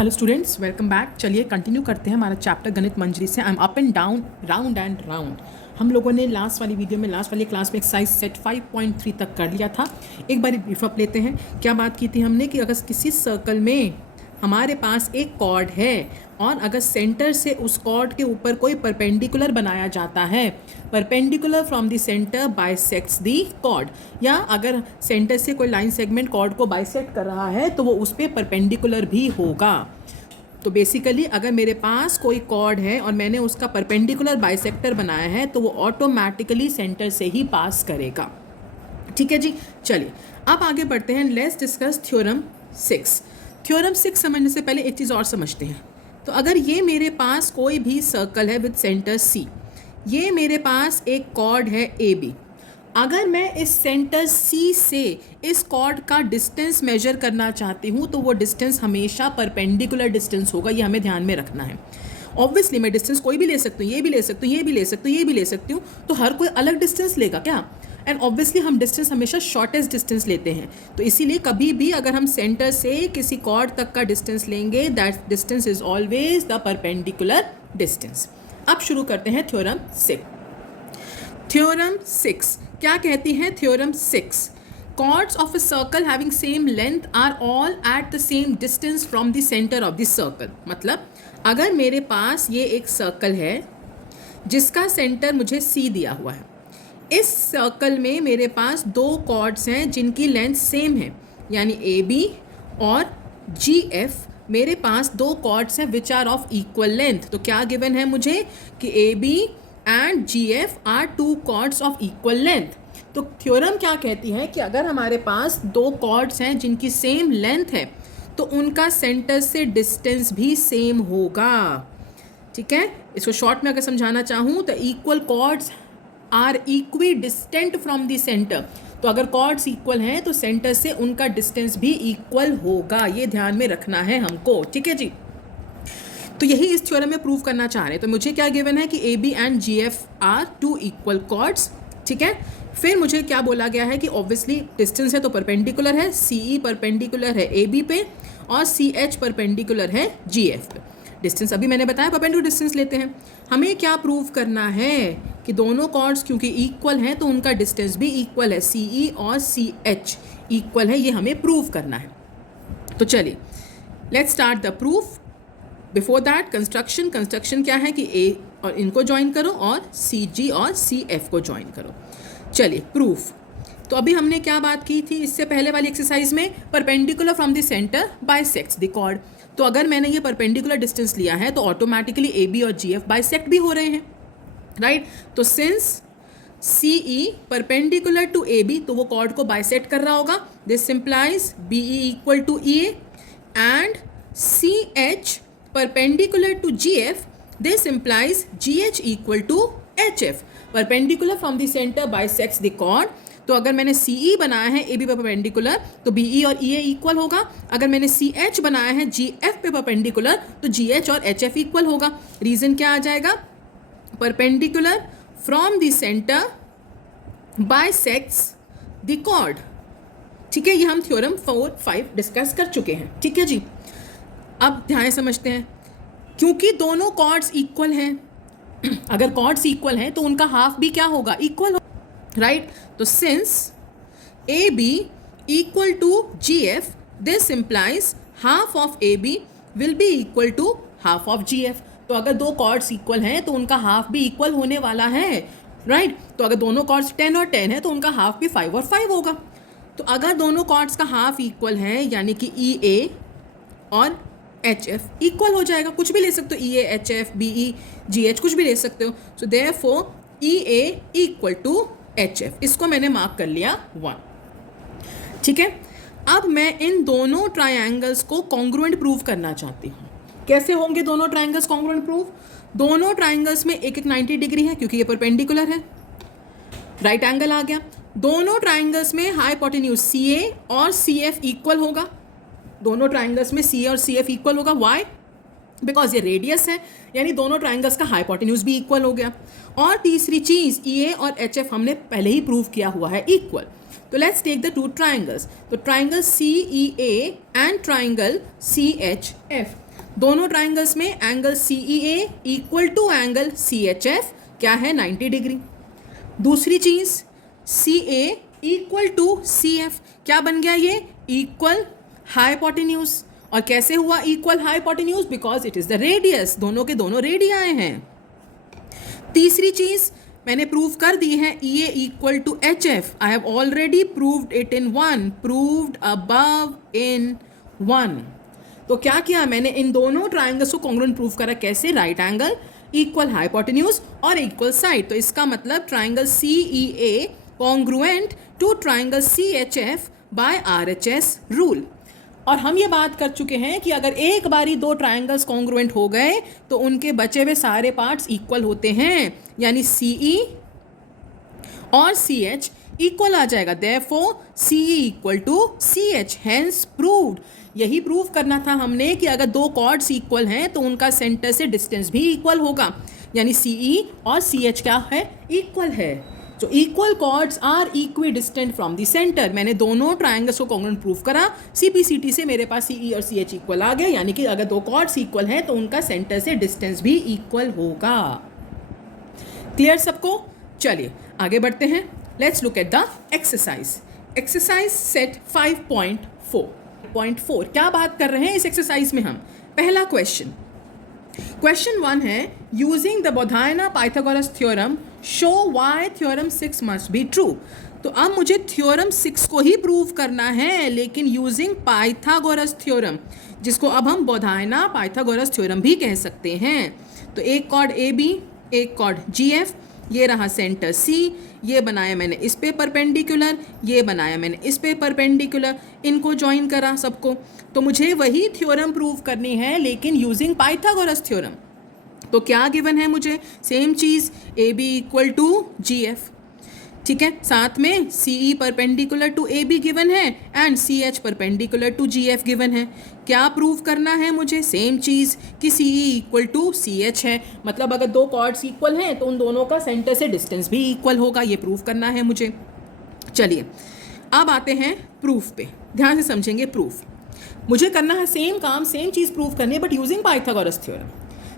Hello students, welcome back. चलिए continue करते हैं हमारा चैप्टर गणित मंजरी से। I am up and down, round and round. हम लोगों ने लास्ट वाली क्लास में एक्सरसाइज सेट 5.3 तक कर लिया था। एक बार ब्रीफ अप लेते हैं। क्या बात की थी हमने कि अगर किसी सर्कल में हमारे पास एक कॉर्ड है और अगर सेंटर से उस कॉर्ड के ऊपर कोई परपेंडिकुलर बनाया जाता है, perpendicular from the centre bisects the chord, या अगर सेंटर से कोई लाइन सेगमेंट कॉर्ड को बाइसेक्ट कर रहा है तो वो उस पर परपेंडिकुलर भी होगा। तो बेसिकली अगर मेरे पास कोई कॉर्ड है और मैंने उसका परपेंडिकुलर बाइसेक्टर बनाया है तो वो ऑटोमेटिकली सेंटर से ही पास करेगा। ठीक है जी। चलिए अब आगे बढ़ते हैं। Let's discuss theorem 6। थ्योरम 6 समझने से पहले एक चीज़ और समझते हैं। तो अगर ये मेरे पास कोई भी सर्कल है विद सेंटर C, ये मेरे पास एक कॉर्ड है AB। अगर मैं इस सेंटर C से इस कॉर्ड का डिस्टेंस मेजर करना चाहती हूँ तो वो डिस्टेंस हमेशा परपेंडिकुलर डिस्टेंस होगा। ये हमें ध्यान में रखना है। ऑब्वियसली मैं डिस्टेंस कोई भी ले सकती हूँ, ये भी ले सकती हूँ, ये भी ले सकती हूँ, ये भी ले सकती हूँ, तो हर कोई अलग डिस्टेंस लेगा क्या? एंड ऑब्वियसली हम डिस्टेंस हमेशा शॉर्टेस्ट डिस्टेंस लेते हैं। तो इसीलिए कभी भी अगर हम सेंटर से किसी कॉर्ड तक का डिस्टेंस लेंगे, that distance is always the perpendicular distance. अब शुरू करते हैं थ्योरम 6। थ्योरम 6 क्या कहती है? Theorem 6, chords of a circle having same length are all at the same distance from the center of the circle। मतलब अगर मेरे पास ये एक सर्कल है जिसका सेंटर मुझे C दिया हुआ है, इस सर्कल में मेरे पास दो कॉर्ड्स हैं जिनकी लेंथ सेम है, यानी AB और GF। मेरे पास दो कॉर्ड्स हैं which are of equal length. तो क्या गिवन है मुझे कि AB and GF are two chords of equal length. तो थ्योरम क्या कहती है कि अगर हमारे पास दो कॉर्ड्स हैं जिनकी सेम लेंथ है तो उनका सेंटर से डिस्टेंस भी सेम होगा। ठीक है, इसको शॉर्ट में अगर समझाना चाहूँ तो equal chords are equidistant from the centre. तो अगर कॉर्ड्स इक्वल हैं तो सेंटर से उनका डिस्टेंस भी इक्वल होगा। ये ध्यान में रखना है हमको। ठीक है जी। तो यही इस थ्योरम में प्रूव करना चाह रहे हैं। तो मुझे क्या गिवन है कि AB and GF are two equal chords. ठीक है, फिर मुझे क्या बोला गया है कि ऑब्वियसली डिस्टेंस है तो परपेंडिकुलर है, CE परपेंडिकुलर है AB पे और CH परपेंडिकुलर है GF पे। डिस्टेंस अभी मैंने बताया परपेंडिकुलर डिस्टेंस लेते हैं। हमें क्या प्रूव करना है कि दोनों कॉर्ड्स क्योंकि इक्वल हैं तो उनका डिस्टेंस भी इक्वल है, CE और CH इक्वल है। ये हमें प्रूव करना है। तो चलिए let's start the proof. Before that construction क्या है कि A और इनको ज्वाइन करो और CG और CF को ज्वाइन करो। चलिए प्रूफ। तो अभी हमने क्या बात की थी इससे पहले वाली एक्सरसाइज में? Perpendicular from the centre bisects the chord. तो अगर मैंने ये परपेंडिकुलर डिस्टेंस लिया है तो ऑटोमेटिकली AB और GF बाइसेक्ट भी हो रहे हैं, राइट? तो since CE perpendicular to AB तो वो कॉर्ड को बाइसेक्ट कर रहा होगा। This simplifies BE equal to EA and CH perpendicular to GF, this implies GH equal to HF। perpendicular from the center bisects the chord। तो अगर मैंने CE बनाया है AB पे परपेंडिकुलर तो BE और EA इक्वल होगा। अगर मैंने CH बनाया है GF पे परपेंडिकुलर तो GH और HF इक्वल होगा। रीजन क्या आ जाएगा? Perpendicular from the centre bisects the chord. ठीक है, ये हम थ्योरम 4, 5 डिस्कस कर चुके हैं। ठीक है जी। अब ध्यान से समझते हैं। क्योंकि दोनों कॉर्ड्स इक्वल हैं, अगर कॉर्ड्स इक्वल हैं तो उनका हाफ भी क्या होगा? Equal, right? तो since AB equal to GF, this implies half of AB will be equal to half of GF। तो अगर दो कॉर्ड्स इक्वल हैं तो उनका हाफ भी इक्वल होने वाला है, राइट? तो अगर दोनों कॉर्ड्स 10 और 10 है तो उनका हाफ भी 5 और 5 होगा। तो अगर दोनों कॉर्ड्स का हाफ इक्वल है यानी कि EA और HF इक्वल हो जाएगा। कुछ भी ले सकते हो, EA HF BE GH कुछ भी ले सकते हो। So therefore EA equal to HF, इसको मैंने मार्क कर लिया 1। ठीक है, अब मैं इन दोनों ट्रायंगल्स को कॉन्ग्रुएंट प्रूव करना चाहती हूँ। कैसे होंगे दोनों ट्रायंगल्स कॉन्ग्रुएंट प्रूव? दोनों ट्रायंगल्स में एक 90 डिग्री है क्योंकि ये परपेंडिकुलर है, राइट एंगल आ गया। दोनों ट्रायंगल्स में हाइपोटेन्यूज CA और CF इक्वल होगा। दोनों ट्रायंगल्स में CA और CF इक्वल होगा। वाई? बिकॉज ये रेडियस है, यानी दोनों ट्रायंगल्स का हाइपोटेन्यूज भी इक्वल हो गया। और तीसरी चीज़ EA और HF हमने पहले ही प्रूव किया हुआ है इक्वल। तो let's take the two triangles. तो triangle CEA and triangle CHF। दोनों ट्राइंगल्स में angle CEA equal to angle CHF क्या है 90 डिग्री। दूसरी चीज CA इक्वल टू CF क्या बन गया ये इक्वल हाइपोटेन्यूज। और कैसे हुआ equal hypotenuse? Because it is the radius, दोनों के दोनों रेडियाए हैं। तीसरी चीज मैंने प्रूव कर दी है EA equal to HF। I have already proved it in one, proved above in one. तो क्या किया मैंने, इन दोनों ट्राइंगल्स को कॉन्ग्रुएंट प्रूव करा। कैसे? राइट एंगल, इक्वल हाइपोटेन्यूज और इक्वल साइड। तो इसका मतलब triangle CEA congruent to triangle CHF by RHS rule. और हम ये बात कर चुके हैं कि अगर एक बारी दो ट्राइंगल्स कॉन्ग्रुएंट हो गए तो उनके बचे हुए सारे पार्ट्स इक्वल होते हैं, यानी CE और CH इक्वल आ जाएगा। Therefore CE equal to CH, hence proved. यही प्रूव करना था हमने कि अगर दो कॉर्ड्स इक्वल हैं तो उनका सेंटर से डिस्टेंस भी इक्वल होगा, यानी CE और CH क्या है इक्वल है। तो equal chords are equidistant from the centre. मैंने दोनों ट्राइंगल्स को कॉन्ग्रुएंट प्रूव करा। CPCT से मेरे पास CE और CH इक्वल आ गया, यानी कि अगर दो कॉर्ड्स इक्वल हैं तो उनका सेंटर से डिस्टेंस भी इक्वल होगा। क्लियर सबको? चलिए आगे बढ़ते हैं। Let's look at the exercise. Exercise set 5.4 क्या बात कर रहे हैं इस एक्सरसाइज में हम? पहला क्वेश्चन 1 है, using the Baudhayana Pythagoras theorem show why theorem 6 must be true. तो अब मुझे थ्योरम 6 को ही प्रूव करना है, लेकिन यूजिंग पाइथागोरस थ्योरम, जिसको अब हम बोधायना पाइथागोरस थ्योरम भी कह सकते हैं। तो एक कॉर्ड AB, एक कॉर्ड GF, ये रहा सेंटर C, ये बनाया मैंने इस पे परपेंडिकुलर, ये बनाया मैंने इस पे परपेंडिकुलर, इनको ज्वाइन करा सबको। तो मुझे वही थ्योरम प्रूव करनी है, लेकिन यूजिंग पाइथागोरस थ्योरम। तो क्या गिवन है मुझे? सेम चीज़, AB इक्वल टू GF, ठीक है। साथ में CE perpendicular to AB given है and CH perpendicular to GF given है। क्या प्रूव करना है मुझे? सेम चीज़ कि CE इक्वल टू CH है, मतलब अगर दो कॉर्ड्स इक्वल हैं तो उन दोनों का सेंटर से डिस्टेंस भी इक्वल होगा, ये प्रूव करना है मुझे। चलिए अब आते हैं प्रूफ पे, ध्यान से समझेंगे प्रूफ। मुझे करना है सेम काम, सेम चीज़ प्रूव करनी है, बट यूजिंग पाइथागोरस थ्योरम।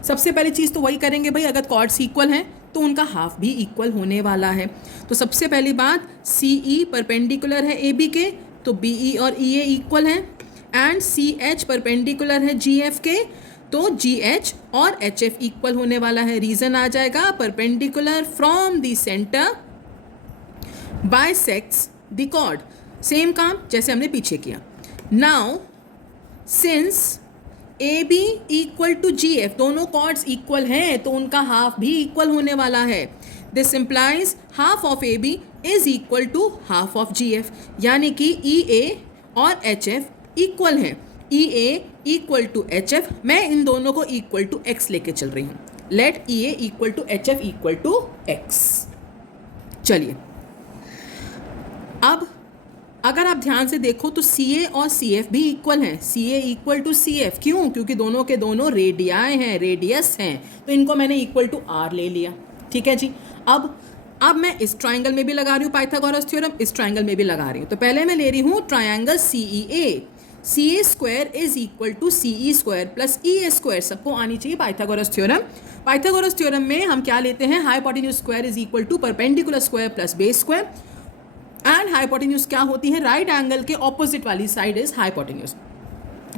सबसे पहली चीज़ तो वही करेंगे भाई, अगर कॉर्ड्स इक्वल हैं तो उनका हाफ भी इक्वल होने वाला है। तो सबसे पहली बात, CE परपेंडिकुलर है AB के, तो BE और EA इक्वल हैं, एंड CH परपेंडिकुलर है GF के, तो GH और HF इक्वल होने वाला है। रीज़न आ जाएगा perpendicular from the centre bisects the chord. Same काम जैसे हमने पीछे किया। Now since AB equal to GF, दोनों कॉर्ड्स इक्वल हैं तो उनका हाफ भी इक्वल होने वाला है। This implies half of AB is equal to half of GF, यानी कि EA और HF इक्वल हैं। EA इक्वल टू HF, मैं इन दोनों को इक्वल टू X लेके चल रही हूँ। Let EA equal to HF equal to X। चलिए अब अगर आप ध्यान से देखो तो CA और CF भी इक्वल हैं। CA इक्वल टू CF, क्यों? क्योंकि दोनों के दोनों रेडियाए हैं, रेडियस हैं, तो इनको मैंने इक्वल टू R ले लिया। ठीक है जी। अब मैं इस ट्राइंगल में भी लगा रही हूँ पाइथागोरस थ्योरम, इस ट्राइंगल में भी लगा रही हूँ। तो पहले मैं ले रही हूँ triangle CEA। CA square is equal to CE square plus EA square, सबको आनी चाहिए पाइथागोरस थ्योरम। पाइथागोरस थ्योरम में हम क्या लेते हैं? Hypotenuse square is equal to perpendicular square plus base square, and hypotenuse क्या होती है? राइट एंगल के ऑपोजिट वाली साइड इज हाइपोटेन्यूज।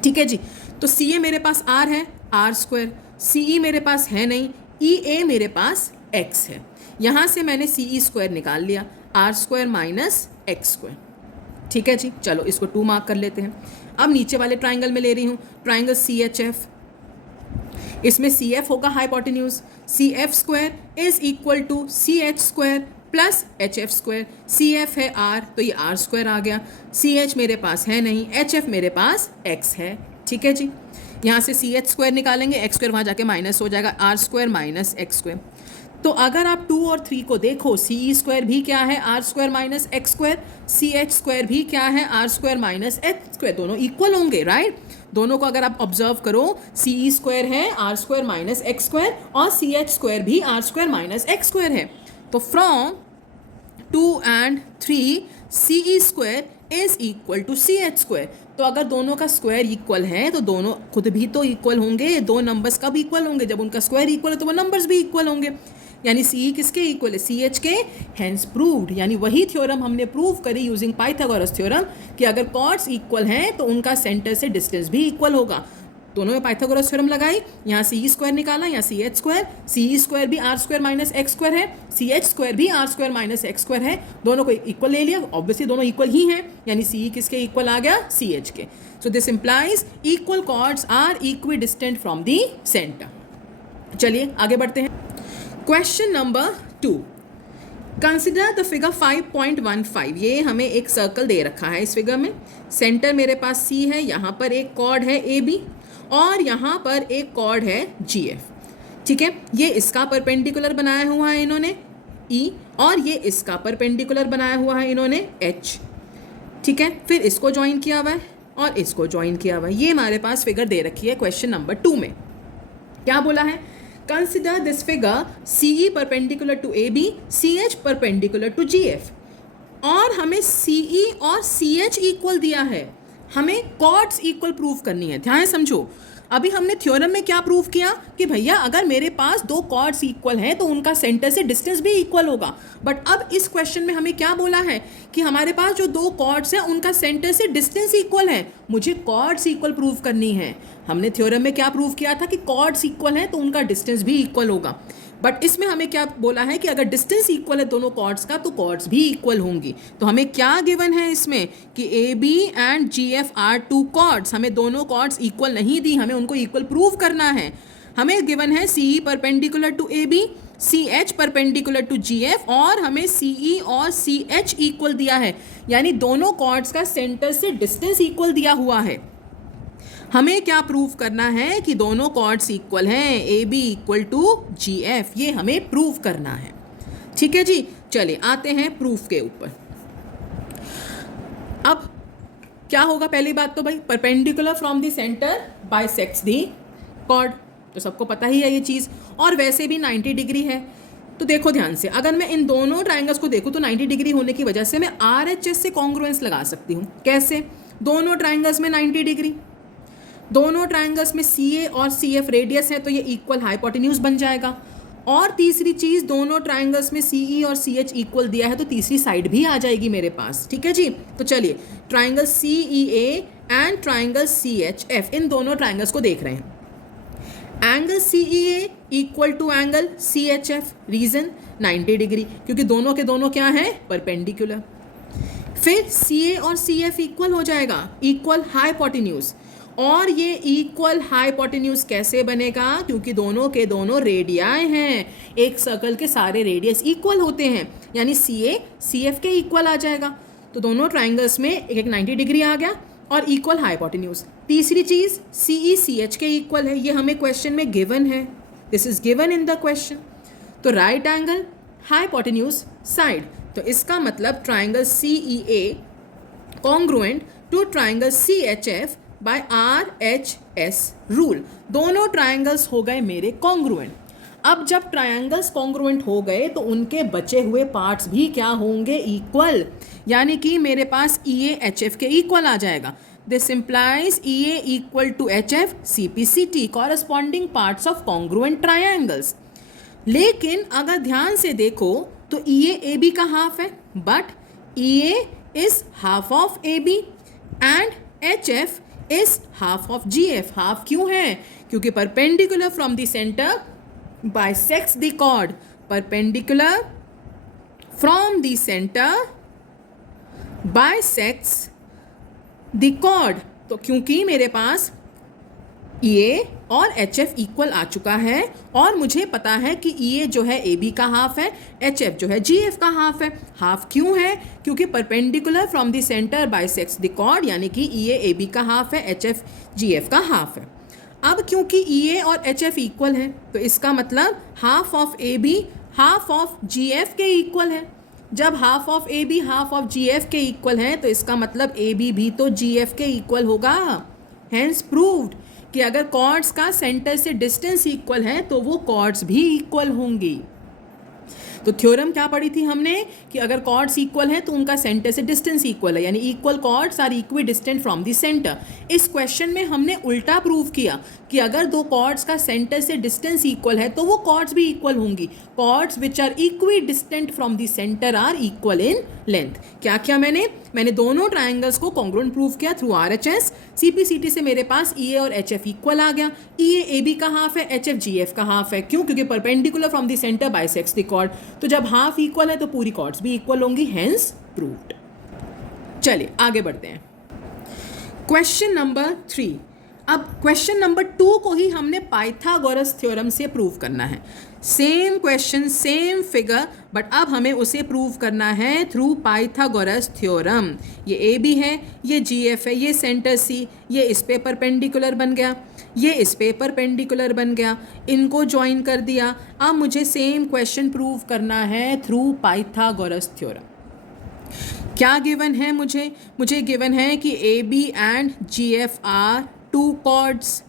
ठीक है जी। तो CA मेरे पास R है, R स्क्वायर, CE मेरे पास है नहीं, EA मेरे पास X है। यहाँ से मैंने CE स्क्वायर निकाल लिया, R square minus X square. ठीक है जी, चलो इसको 2 मार्क कर लेते हैं। अब नीचे वाले ट्राइंगल में ले रही हूँ ट्राइंगल CHF, इसमें CF होगा hypotenuse. CF square is equal to CH square plus HF square. CF है R, तो ये R स्क्वायर आ गया। CH मेरे पास है नहीं, HF मेरे पास X है। ठीक है जी। यहाँ से CH स्क्वायर निकालेंगे, X स्क्वायर वहाँ जाके माइनस हो जाएगा, R square minus X square. तो अगर आप 2 और 3 को देखो, CE स्क्वायर भी क्या है? R square minus X square. CH square भी क्या है? R square minus X square. दोनों इक्वल होंगे, राइट? दोनों को अगर आप ऑब्जर्व करो, CE स्क्वायर है R square minus X square और CH स्क्वायर भी R square minus X square है। तो from 2 and 3 CE square is equal to CH square. तो अगर दोनों का स्क्वायर इक्वल है तो दोनों खुद भी तो इक्वल होंगे, दो नंबर्स कब इक्वल होंगे, जब उनका स्क्वायर इक्वल है तो वो नंबर्स भी इक्वल होंगे, यानी सी किसके इक्वल है, सी एच के, हैंस प्रूव्ड। यानी वही थ्योरम हमने प्रूव करी यूजिंग पाइथागोरस थ्योरम कि अगर कॉर्ड्स इक्वल हैं तो उनका सेंटर से डिस्टेंस भी इक्वल होगा। दोनों में पाइथागोरस थ्योरम लगाई, यहाँ सी स्क्वायर निकाला, यहाँ C H square, C square भी R square minus X square है, सी एच स्क्वायर भी R square minus X square है, दोनों को इक्वल ले लिया, ऑब्वियसली दोनों इक्वल ही हैं, यानी सी किसके इक्वल आ गया, सी एच के। So this implies equal chords are equidistant from the centre. चलिए आगे बढ़ते हैं। Question number 2, consider the figure 5.15। ये हमें एक सर्कल दे रखा है इस फिगर में, सेंटर मेरे पास सी है, यहाँ पर एक कॉर्ड है ए बी और यहाँ पर एक कॉर्ड है जी एफ, ठीक है। ये इसका परपेंडिकुलर बनाया हुआ है इन्होंने ई, और ये इसका परपेंडिकुलर बनाया हुआ है इन्होंने एच, ठीक है। फिर इसको ज्वाइन किया हुआ है और इसको ज्वाइन किया हुआ है। ये हमारे पास फिगर दे रखी है क्वेश्चन नंबर 2 में। क्या बोला है, consider this figure C E perpendicular to A B, C H perpendicular to G F, और हमें सी ई और सी एच इक्वल दिया है, हमें कॉर्ड्स इक्वल प्रूव करनी है। ध्यान समझो, अभी हमने थ्योरम में क्या प्रूव किया कि भैया अगर मेरे पास दो कॉर्ड्स इक्वल हैं तो उनका सेंटर से डिस्टेंस भी इक्वल होगा। बट अब इस क्वेश्चन में हमें क्या बोला है कि हमारे पास जो दो कॉर्ड्स हैं उनका सेंटर से डिस्टेंस इक्वल है, मुझे कॉर्ड्स इक्वल प्रूव करनी है। हमने थ्योरम में क्या प्रूव किया था कि कॉर्ड्स इक्वल हैं तो उनका डिस्टेंस भी इक्वल होगा, बट इसमें हमें क्या बोला है कि अगर डिस्टेंस इक्वल है दोनों कॉर्ड्स का तो कॉर्ड्स भी इक्वल होंगी। तो हमें क्या गिवन है इसमें कि A B and G F are two chords, हमें दोनों कॉर्ड्स इक्वल नहीं दी, हमें उनको इक्वल प्रूव करना है। हमें गिवन है C E perpendicular to A B, C H perpendicular to G F, और हमें सी ई और सी एच इक्वल दिया है, यानी दोनों कॉर्ड्स का सेंटर से डिस्टेंस इक्वल दिया हुआ है। हमें क्या प्रूव करना है कि दोनों कॉर्ड्स इक्वल हैं, A B equal to G F, ये हमें प्रूव करना है, ठीक है जी। चलिए आते हैं प्रूफ के ऊपर। अब क्या होगा, पहली बात तो भाई perpendicular from the centre bisects the chord, तो सबको पता ही है ये चीज़, और वैसे भी 90 डिग्री है। तो देखो ध्यान से, अगर मैं इन दोनों ट्राइंगल्स को देखूँ तो 90 डिग्री होने की वजह से मैं आर एच एस से कॉन्ग्रुएंस लगा सकती हूँ। कैसे, दोनों ट्राइंगल्स में 90 डिग्री, दोनों ट्राइंगल्स में सी ए और सी एफ रेडियस है तो ये इक्वल हाइपोटेन्यूज बन जाएगा। और तीसरी चीज़, दोनों ट्राइंगल्स में सी ई और सी एच इक्वल दिया है तो तीसरी साइड भी आ जाएगी मेरे पास, ठीक है जी। तो चलिए triangle C E A and triangle C H F, इन दोनों ट्राइंगल्स को देख रहे हैं। Angle C E A equal to angle C H F, reason 90 degree, क्योंकि दोनों के दोनों क्या हैं, परपेंडिकुलर। फिर सी ए और सी एफ इक्वल हो जाएगा, इक्वल हाइपोटेन्यूज, और ये इक्वल हाइपोटेन्यूज कैसे बनेगा, क्योंकि दोनों के दोनों रेडियाई हैं, एक सर्कल के सारे रेडियस इक्वल होते हैं, यानी सी ए सी एफ के इक्वल आ जाएगा। तो दोनों ट्राइंगल्स में एक 90 डिग्री आ गया और इक्वल हाइपोटेन्यूज। तीसरी चीज़, सी ई सी एच के इक्वल है, ये हमें क्वेश्चन में गिवन है, this is given in the question. तो राइट एंगल हाइपोटेन्यूज साइड, तो इसका मतलब triangle C E A congruent to triangle C H F by R H S rule, दोनों ट्राइंगल्स हो गए मेरे कॉन्ग्रुएंट। अब जब ट्राइंगल्स कॉन्ग्रुएंट हो गए तो उनके बचे हुए पार्ट्स भी क्या होंगे, इक्वल, यानी कि मेरे पास ई ए एच एफ के इक्वल आ जाएगा। This implies E A equal to H F C P C T, corresponding parts of congruent triangles. लेकिन अगर ध्यान से देखो तो ई ए बी का हाफ है, but E A is half of A B and H F is half of G F. Half क्यों है, क्योंकि perpendicular from the centre bisects the chord, perpendicular from the centre bisects the chord. तो क्योंकि मेरे पास E ए और H F equal आ चुका है और मुझे पता है कि ई ए जो है ए बी का हाफ है, एच एफ जो है जी एफ का हाफ है। हाफ क्यों है, क्योंकि perpendicular from the centre bisects the chord, यानी कि ई ए बी का हाफ है, एच एफ जी एफ का हाफ है। अब क्योंकि ई ए और एच एफ इक्वल है तो इसका मतलब half of A B half of G F के इक्वल है। जब half of A B half of G F के इक्वल है तो इसका मतलब ए बी भी तो जी एफ के इक्वल होगा। हैंस प्रूव्ड कि अगर कॉर्ड्स का सेंटर से डिस्टेंस इक्वल है तो वो कॉर्ड्स भी इक्वल होंगी। तो थ्योरम क्या पढ़ी थी हमने कि अगर कॉर्ड्स इक्वल हैं तो उनका सेंटर से डिस्टेंस इक्वल है, यानी equal chords are equidistant from the centre. इस क्वेश्चन में हमने उल्टा प्रूव किया कि अगर दो कॉर्ड्स का सेंटर से डिस्टेंस इक्वल है तो वो कॉर्ड्स भी इक्वल होंगी। Chords which are equidistant from the centre are equal in length. क्या किया मैंने दोनों ट्राइंगल्स को कॉन्ग्रुएंट प्रूव किया थ्रू RHS। CPCT से मेरे पास EA और HF इक्वल आ गया। EA AB का हाफ है, HF GF का हाफ है। क्यों? क्योंकि perpendicular from the centre bisects the chord. तो जब हाफ इक्वल है तो पूरी कॉर्ड्स भी इक्वल होंगी, हेंस प्रूव्ड। चलिए आगे बढ़ते हैं। Question number 3। अब क्वेश्चन नंबर 2 को ही हमने पाइथागोरस थ्योरम से प्रूव करना है। Same question same figure, but अब हमें उसे प्रूव करना है थ्रू पाइथागोरस थ्योरम। ये ए बी है, ये GF है, ये सेंटर C, ये इस पे परपेंडिकुलर बन गया, ये इस पे परपेंडिकुलर बन गया, इनको ज्वाइन कर दिया। अब मुझे सेम क्वेश्चन प्रूव करना है थ्रू पाइथागोरस थ्योरम। क्या गिवन है मुझे गिवन है कि AB and GF are two chords,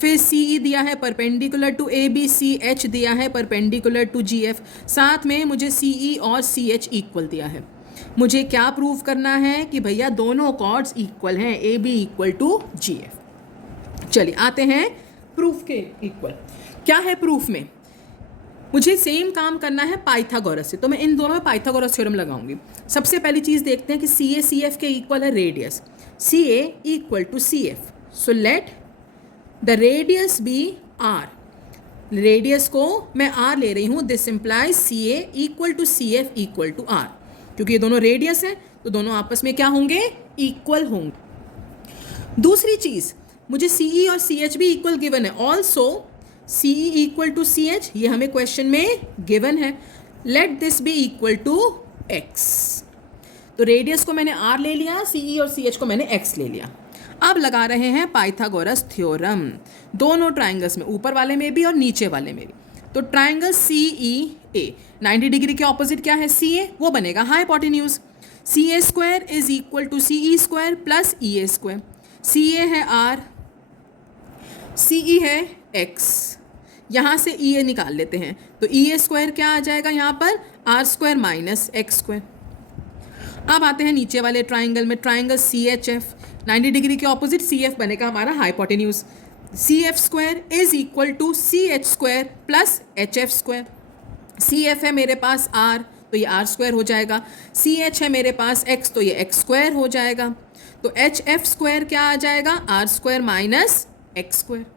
फिर CE दिया है परपेंडिकुलर टू AB, CH दिया है परपेंडिकुलर टू GF, साथ में मुझे CE और CH इक्वल दिया है। मुझे क्या प्रूव करना है कि भैया दोनों कॉर्ड्स इक्वल हैं, AB इक्वल टू GF। चलिए आते हैं प्रूफ के इक्वल। क्या है प्रूफ में? मुझे सेम काम करना है पाइथागोरस से, तो मैं इन दोनों में पाइथागोरस थ्योरम लगाऊंगी। सबसे पहली चीज़ देखते हैं कि CA CF के इक्वल है radius, CA equal to CF। So let the radius be R। Radius को मैं R ले रही हूँ, this implies CA equal to CF equal to R। क्योंकि ये दोनों रेडियस हैं तो दोनों आपस में क्या होंगे? इक्वल होंगे। दूसरी चीज़, मुझे CE और CH भी इक्वल गिवन है। Also CE equal to CH, ये हमें क्वेश्चन में गिवन है। Let this be equal to X। तो रेडियस को मैंने R ले लिया, CE और CH को मैंने X ले लिया। अब लगा रहे हैं पाइथागोरस थ्योरम दोनों ट्राइंगल्स में, ऊपर वाले में भी और नीचे वाले में भी। तो ट्राइंगल CEA 90 डिग्री के ऑपोजिट क्या है? CA, वो बनेगा hypotenuse. CA square is equal to CE square plus EA square. CA है R, CE है X, यहाँ से EA निकाल लेते हैं तो EA स्क्वायर क्या आ जाएगा यहाँ पर? R square minus X square. अब आते हैं नीचे वाले ट्राइंगल में, ट्राइंगल CHF 90 डिग्री के ऑपोजिट CF बनेगा हमारा hypotenuse. CF square is equal to CH square plus HF square. CF है मेरे पास R, तो ये R स्क्वायर हो जाएगा। CH है मेरे पास X, तो ये X स्क्वायर हो जाएगा। तो HF स्क्वायर क्या आ जाएगा? R square minus X square.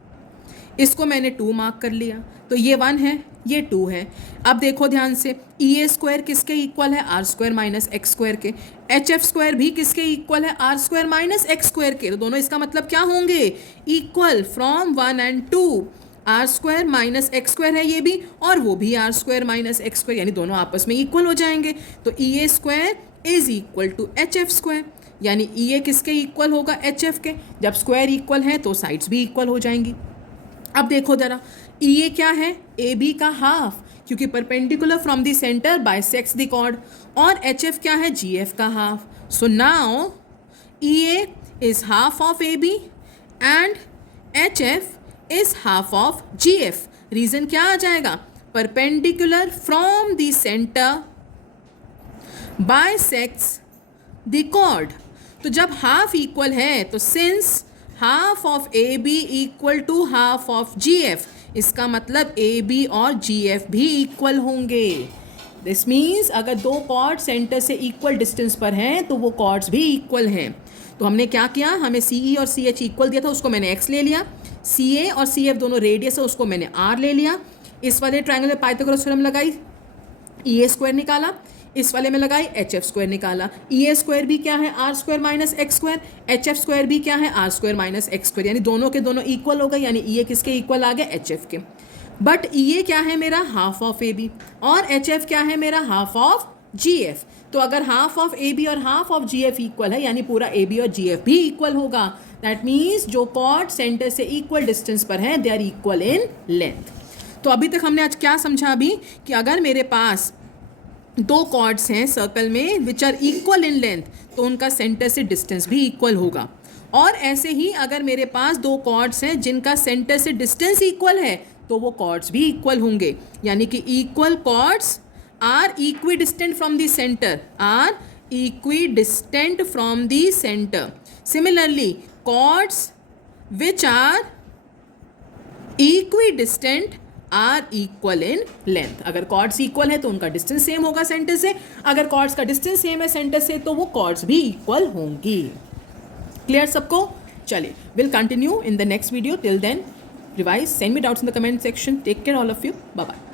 इसको मैंने 2 मार्क कर लिया, तो ये 1 है, ये 2 है। अब देखो ध्यान से, EA स्क्वायर किसके इक्वल है? R square minus X square के। HF स्क्वायर भी किसके इक्वल है? R square minus X square के। तो दोनों इसका मतलब क्या होंगे? Equal from 1 and 2। R square minus X square है ये भी, और वो भी R square minus X square, यानी दोनों आपस में इक्वल हो जाएंगे। तो EA square is equal to HF square, यानी EA किसके इक्वल होगा? HF के। जब स्क्वायर इक्वल है तो साइड्स भी इक्वल हो जाएंगी। अब देखो जरा, EA क्या है? AB का हाफ, क्योंकि perpendicular from the centre bisects the chord. और HF क्या है? GF का half. So now EA is half of AB and HF is half of GF। Reason क्या आ जाएगा? Perpendicular from the centre bisects the chord. तो जब half equal है तो since half of AB equal to half of GF, इसका मतलब AB और GF भी इक्वल होंगे। दिस मीन्स अगर दो कॉर्ड सेंटर से इक्वल डिस्टेंस पर हैं तो वो कॉर्ड्स भी इक्वल हैं। तो हमने क्या किया? हमें CE और CH इक्वल दिया था, उसको मैंने X ले लिया। CA और CF दोनों रेडियस है, उसको मैंने R ले लिया। इस वाले ट्रायंगल में पाइथागोरस थ्योरम लगाई, EA स्क्वायर निकाला। इस वाले में लगाई, HF स्क्वायर निकाला। EA स्क्वायर भी क्या है? R square minus X square. HF square भी क्या है? R square minus X square, यानी दोनों के दोनों इक्वल हो गए, यानी EA किसके इक्वल आ गए? HF के। बट EA क्या है मेरा? हाफ ऑफ AB, और HF क्या है मेरा? Half of GF। तो अगर हाफ ऑफ AB और हाफ ऑफ GF इक्वल है, यानी पूरा AB और GF भी इक्वल होगा। दैट मीन्स जो कॉर्ड सेंटर से इक्वल डिस्टेंस पर हैं they are equal in length. तो अभी तक हमने आज क्या समझा अभी कि अगर मेरे पास दो कॉर्ड्स हैं सर्कल में which are equal in length, तो उनका सेंटर से डिस्टेंस भी इक्वल होगा। और ऐसे ही अगर मेरे पास दो कॉर्ड्स हैं जिनका सेंटर से डिस्टेंस इक्वल है तो वो कॉर्ड्स भी इक्वल होंगे, यानी कि equal chords are equidistant from the center, are equidistant from the center. Similarly, chords which are equidistant are equal in length. अगर कॉर्ड्स इक्वल है तो उनका डिस्टेंस सेम होगा सेंटर से. अगर कॉर्ड्स का डिस्टेंस सेम है सेंटर से तो वो कॉर्ड्स भी इक्वल होंगी. क्लियर सबको? चलिए, will continue in the next video. Till then revise, send me doubts in the comment section. Take care all of you. Bye bye.